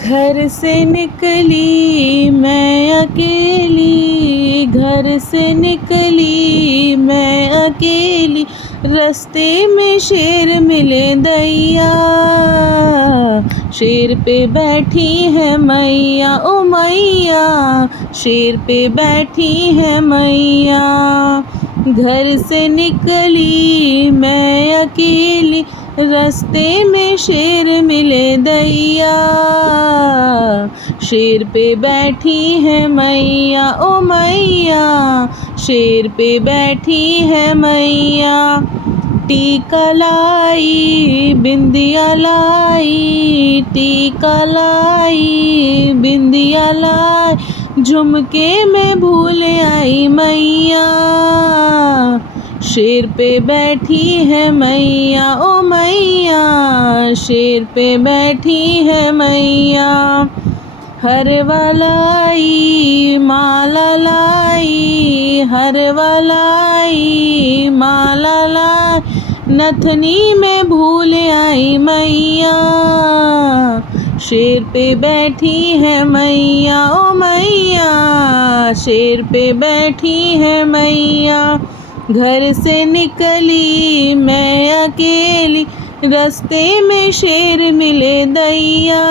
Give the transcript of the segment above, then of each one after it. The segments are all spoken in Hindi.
घर से निकली मैं अकेली, घर से निकली मैं अकेली, रास्ते में शेर मिले दैया। शेर पे बैठी है मैया ओ मैया, शेर पे बैठी है मैया। घर से निकली मैं अकेली, रास्ते में शेर मिले दैया। शेर पे बैठी है मैया ओ मैया, शेर पे बैठी है मैया। टीका लाई बिंदिया लाई, टीका लाई बिंदिया लाई, झुमके में भूल आई मैया। शेर पे बैठी है मैया ओ मैया, शेर पे बैठी है मैया। हरवा लाई माला लाई, हरवा लाई माला लाई, नथनी में भूल आई मैया। शेर पे बैठी है मैया ओ मैया, शेर पे बैठी है मैया। घर से निकली मैं अकेली, रास्ते में शेर मिले दैया।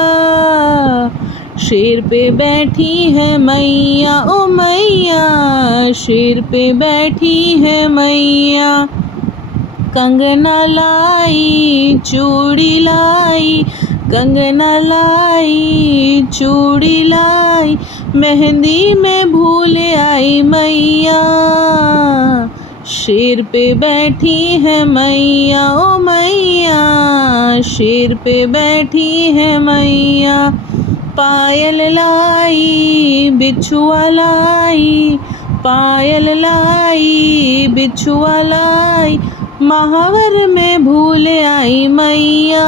शेर पे बैठी है मैया ओ मैया, शेर पे बैठी है मैया। कंगना लाई चूड़ी लाई, कंगना लाई चूड़ी लाई, मेहंदी में भूल आई मैया। शेर पे बैठी है मैया ओ मैया, शेर पे बैठी है मैया। पायल लाई बिछुआ लाई, पायल लाई बिछुआ लाई, महावर में भूल आई मैया।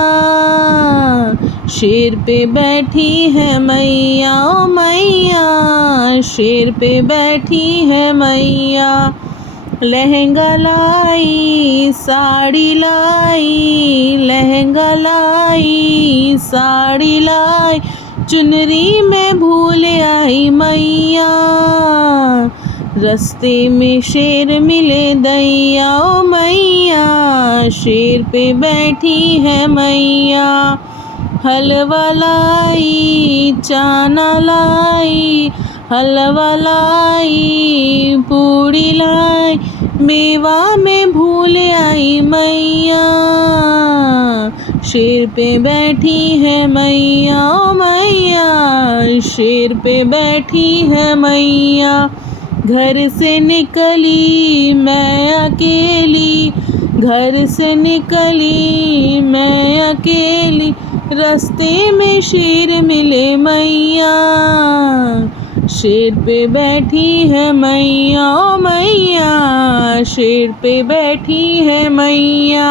शेर पे बैठी है मैया ओ मैया, शेर पे बैठी है मैया। लहंगा लाई साड़ी लाई, लहंगा लाई साड़ी लाई, चुनरी में भूल आई मैया। रास्ते में शेर मिले दैया ओ मैया, शेर पे बैठी है मैया। हलवा लाई चाना लाई, हलवा लाई पूड़ी लाई, मेवा में भूल आई मैया। शेर पे बैठी है मैया ओ मैया, शेर पे बैठी है मैया। घर से निकली मैं अकेली, घर से निकली मैं अकेली, रास्ते में शेर मिले मैया। शेर पे बैठी है मैया ओ मैया, शेर पे बैठी है मैया।